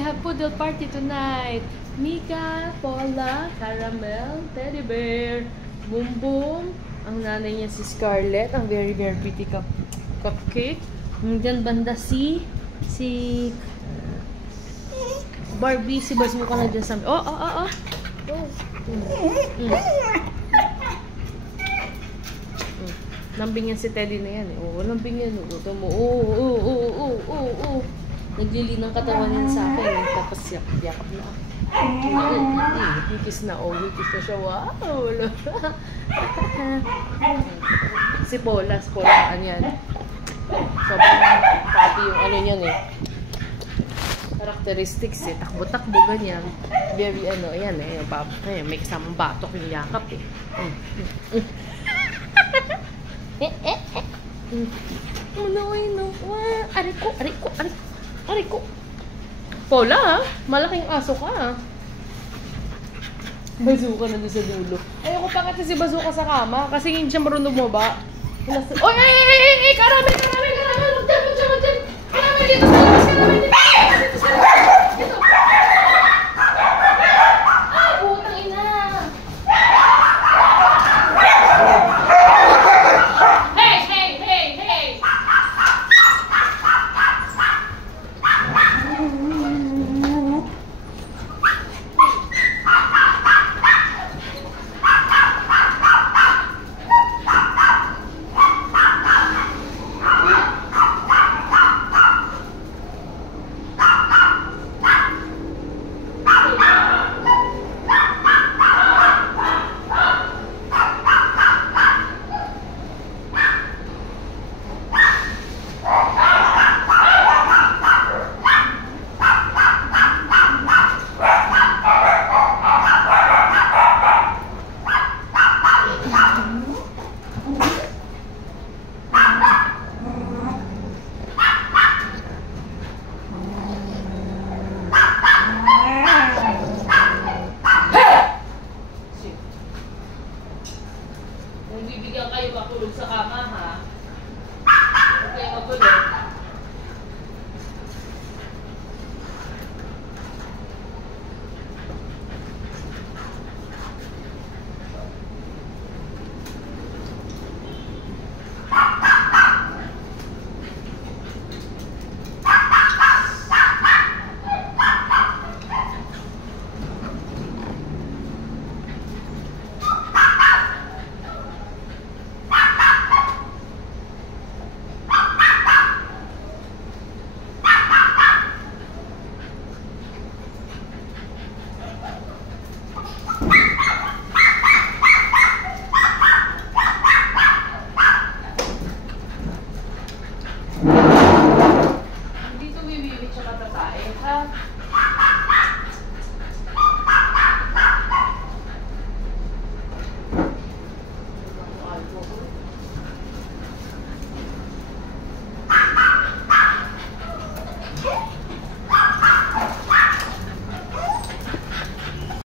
have poodle party tonight. Mika, Paula, Caramel, Teddy Bear, Boom Boom. Ang nanay niya si Scarlett, ang very pretty cupcake. Diyan banda si Barbie, si Bazooka na dyan sa... Lambing yan si Teddy na yan eh. Oo, lambing yan. Ito mo. Oo. Naglili ng katawan yan sa akin eh. Tapos yakap na. Hikis na. Oh, hikis na siya. Wow. Si Paula yan. Sobrang happy yung ano yan eh. Characteristics eh. Takbo-takbo ganyan. Very ayan eh. May kasamang batok yung yakap eh. No. Aray ko. Paula, malaking aso ka. Bazooka na doon sa dulo. Ayoko pa kasi si Bazooka sa kama kasi hindi siya marunong bumaba. Oy! Karami! Wag dyan! Karami dito sa